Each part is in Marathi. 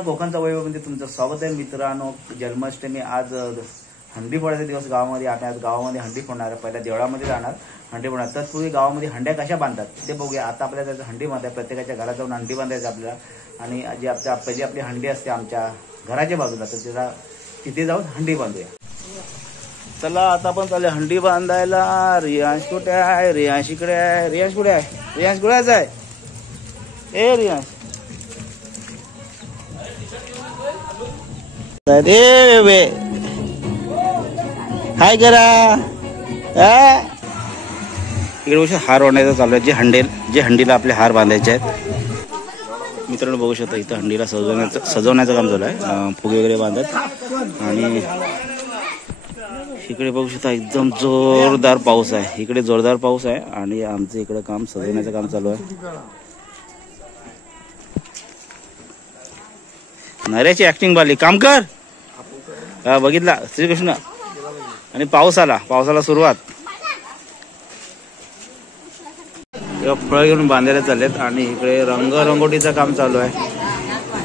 मित्रांनो, कोकणचा वैभवमध्ये तुमचं स्वागत आहे. मित्रांनो, जन्माष्टमी आज हंडी फोडायचा दिवस गावामध्ये. आम्ही आज गावामध्ये हंडी फोडणार. पहिल्या देवळामध्ये जाणार, हंडी फोडणार. तत्पूर्वी गावामध्ये हंड्या कशा बांधतात ते बघूया. आता आपल्याला त्याचं हंडी बांधायचं, प्रत्येकाच्या घरात जाऊन हंडी बांधायचं आपल्याला. आणि जी पहिली आपली हंडी असते आमच्या घराच्या बाजूला, तर त्याला तिथे जाऊन हंडी बांधूया. चला आता आपण चालू हंडी बांधायला. रियांश कुठे आहे? रियांश इकडे आहे. रियांश कुठे आहे? रियांश कुठेच आहे? ए रियांश, हाय करा. इकडे बघू हार ओढण्याचं चालू आहे. जे हंडीला आपले हार बांधायचे आहेत. मित्रांनो बघू शकता, इथं हंडीला सजवण्याचं काम चालू आहे. फुगे वगैरे बांधत. आणि इकडे बघू शकता एकदम जोरदार पाऊस आहे. इकडे जोरदार पाऊस आहे आणि आमचं इकडे काम सजवण्याचं काम चालू आहे. नऱ्याची ऍक्टिंग बाली, काम कर. बघितला श्रीकृष्ण. आणि पावसाला सुरुवात. फळ घेऊन बांधायला चाललेत. आणि इकडे रंगरंगोटीचं काम चालू आहे.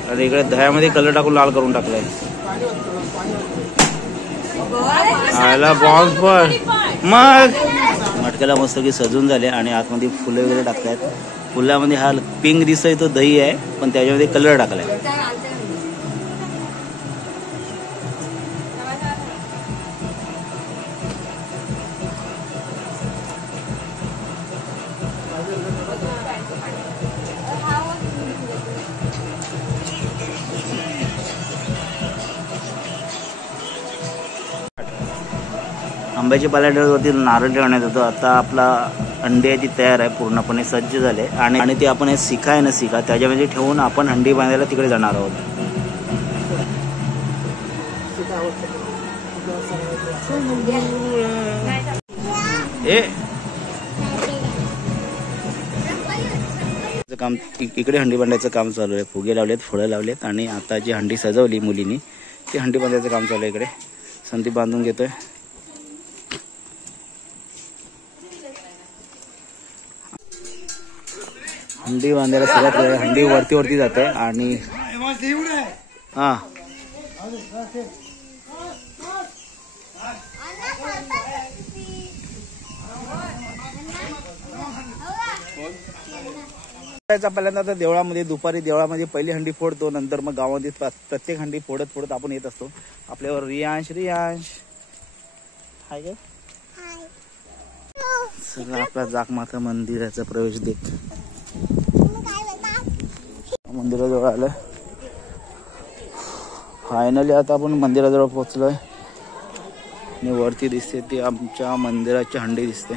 आणि इकडे दह्यामध्ये कलर टाकून लाल करून टाकलाय. आला बॉम्ब पण मग मटक्याला मस्त की सजून झाले. आणि आतमध्ये फुले वगैरे टाकतायत. फुलामध्ये हा पिंक दिसतोय तो दही आहे, पण त्याच्यामध्ये कलर टाकलाय. आंब्याच्या पाल्यावरती नारळ ठेवण्यात येतो. आता आपला अंड्याची तयार आहे, पूर्णपणे सज्ज झाले. आणि ते आपण शिखा आहे ना, शिखा त्याच्यामध्ये ठेवून आपण हंडी बांधायला तिकडे जाणार आहोत. काम इकडे हंडी बांधायचं काम चालू आहे. फुगे लावलेत, फळं लावलेत. आणि आता जी हंडी सजवली मुलींनी, ती हंडी बांधायचं काम चालू आहे. इकडे संदीप बांधून घेतोय. हंडी बांधायला सुरुवात आहे. हंडी वरती जाते. आणि हा पहिल्यांदा तर देवळामध्ये दुपारी देवळामध्ये पहिली हंडी फोडतो. नंतर मग गावामध्ये प्रत्येक हंडी फोडत आपण येत असतो. आपल्यावर रियांश हाय काय. सगळं आपला जाकमाता मंदिराचा प्रवेश देत मंदिराजवळ आलं. फायनली आता आपण मंदिराजवळ पोहोचलोय. आणि वरती दिसते ती आमच्या मंदिराची हंडी दिसते.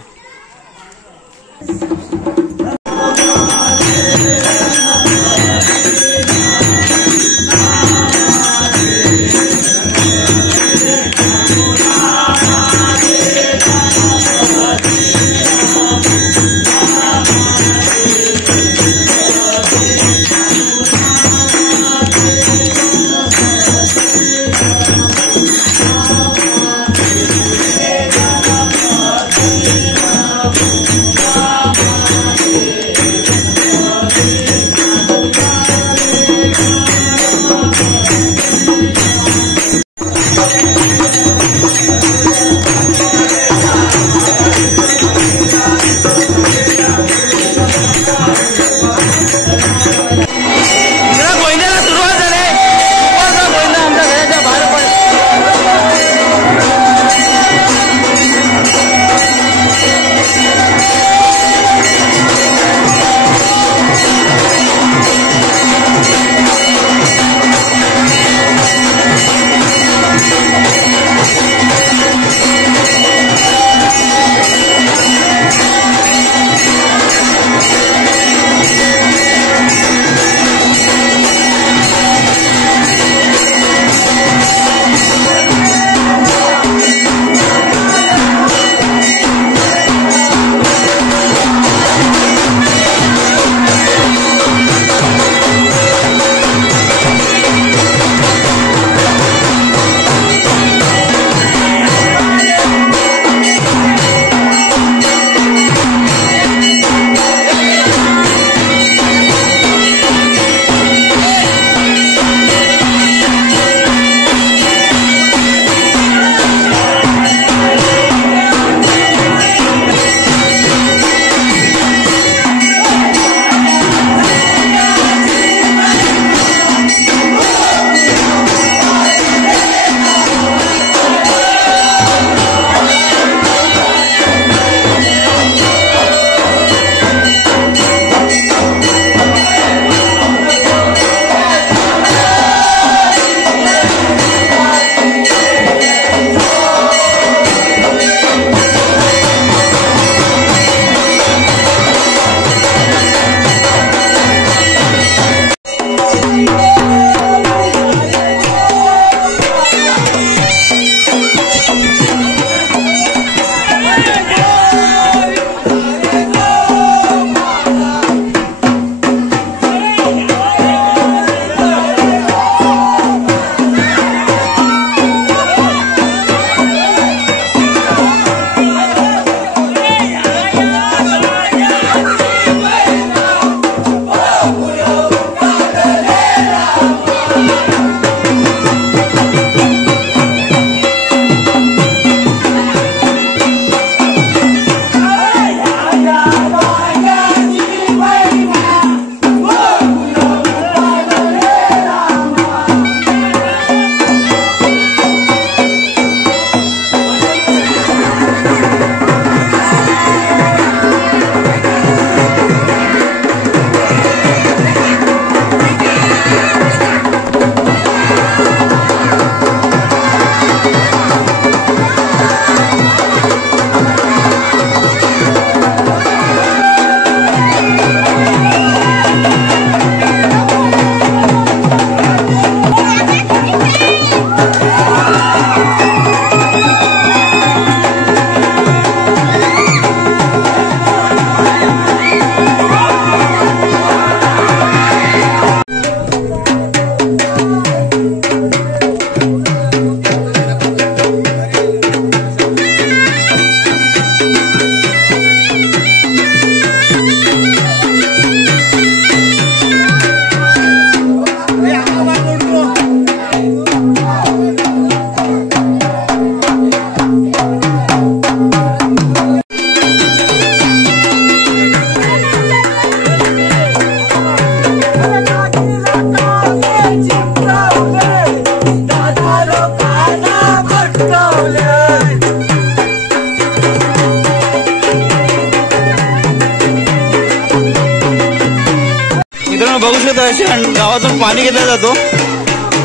गावातून पाणी घेतलं जातो.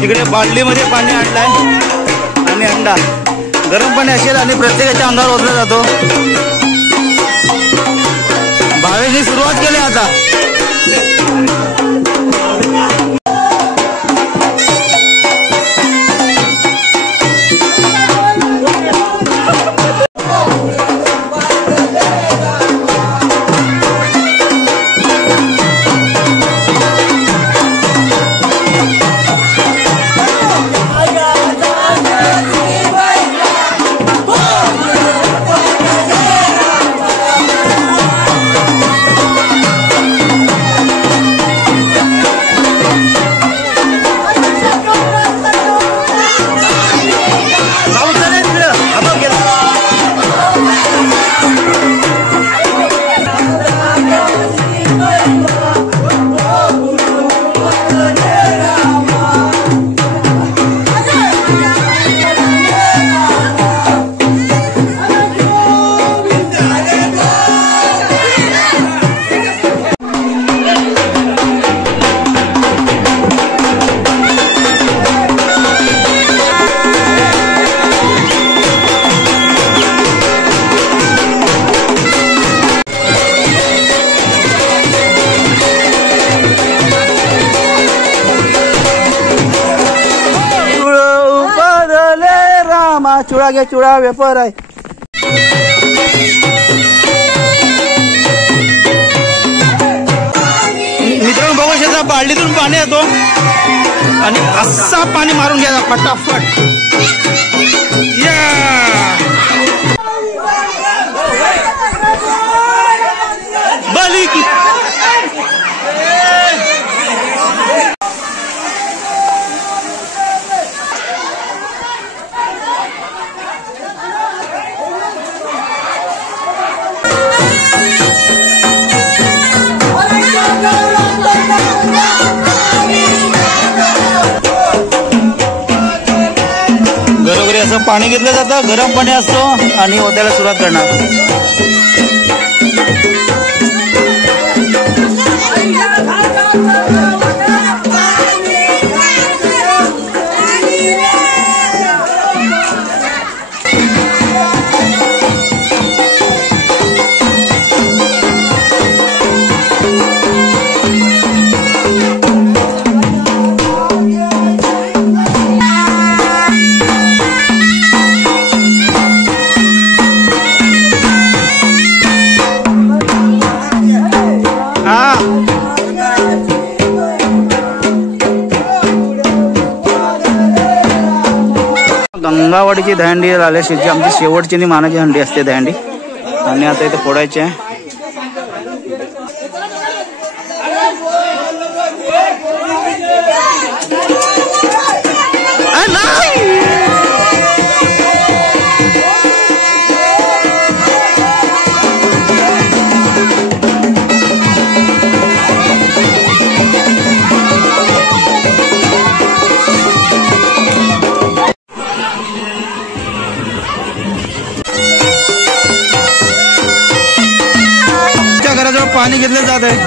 इकडे बाटलीमध्ये पाणी आणलंय आणि अंडा गरम पाणी असेल आणि प्रत्येकाच्या अंगावर ओतला जातो. भावेशने सुरुवात केली आता. चुड़ा घ्या चुड़ा वेपर आहे. मित्रांनो बघू शकता बालडीतून पाणी येतो आणि असा पाणी मारून घ्यायचा फटाफट. बली की घरोघरी असं पाणी घेतलं जातं. गरम पाणी असतो आणि ओतायला सुरुवात करणार. गंगावाडीची दहंडी आल्याशी आमची शेवटची आणि मानाची हंडी असते दहंडी आणि आता इथे फोडायची आहे. पाणी घेतलं जात आहे.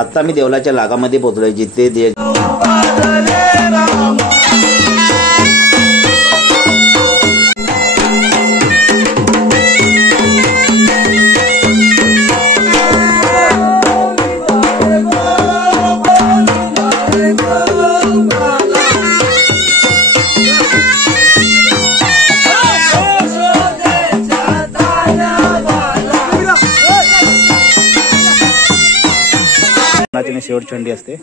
आता मी देवलाच्या लागामध्ये पोहोचलोय जिथे शेवट थंडी असते.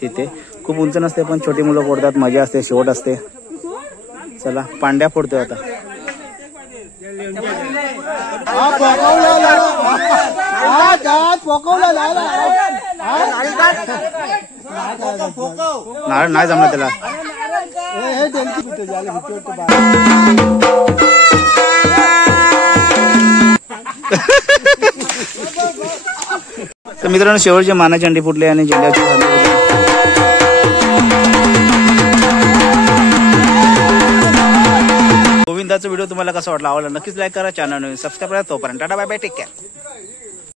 तिथे खूप उंच नसते पण छोटी मुलं फोडतात. मजा असते. शेवट असते. चला पांड्या फोडतोय आता. नारळ नाही जमला त्याला. तर मित्रांनो शेवटचे मानाचे अंडी फुटले आणि झेंड्याची गोविंदाचा व्हिडिओ तुम्हाला कसा वाटला आवडला नक्कीच लाईक करा. चॅनल सबस्क्राईब करा. तोपर्यंत tata bye bye take care.